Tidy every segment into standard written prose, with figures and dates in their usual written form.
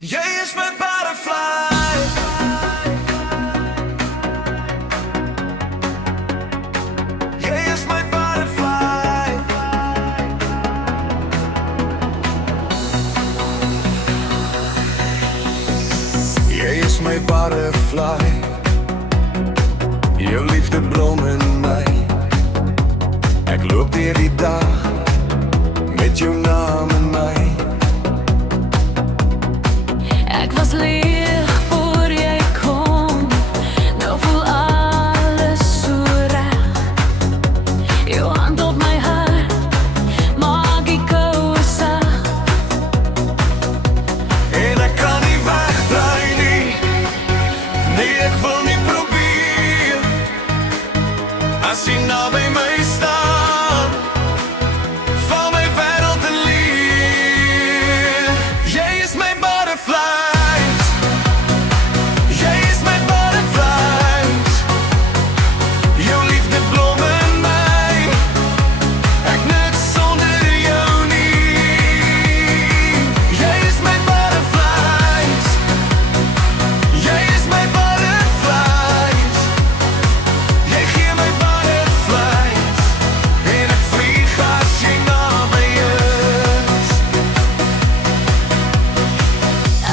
Jy is my butterfly. Jy is my butterfly. Jy is my butterfly. Jou liefde blom in my. Ek loop deur die dag met jou naam in my. Ek was leeg voor jy kom, nou voel alles so reg. Jou hand op my hart, maak die koue sag. En ek kan nie wegdraai nie, nee ek wil nie probeer. As jy naby my staan, val my wêreld te leer. Jy is my butterflies. Jy is my butterflies. Jou liefde blom in my. Ek niks sonder jou nie. Jy is my butterflies. Jy is my butterflies. Jy gee my butterflies. En ek vlieg as jy naby is.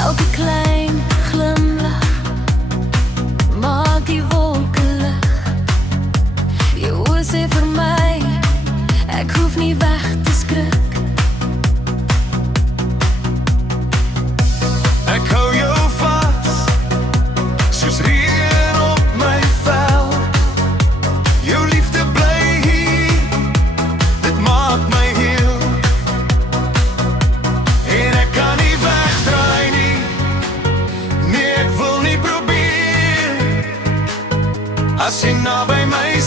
Elke klein glimlach maak die wolke lig. Jou oë sê vir my, ek hoef nie weg te skrik. Ek hou jou vas, soos reën op my vel. Jou liefde bly hier, dit maak my heel. En ek kan nie wegdraai nie, nee ek wil nie probeer. As jy naby my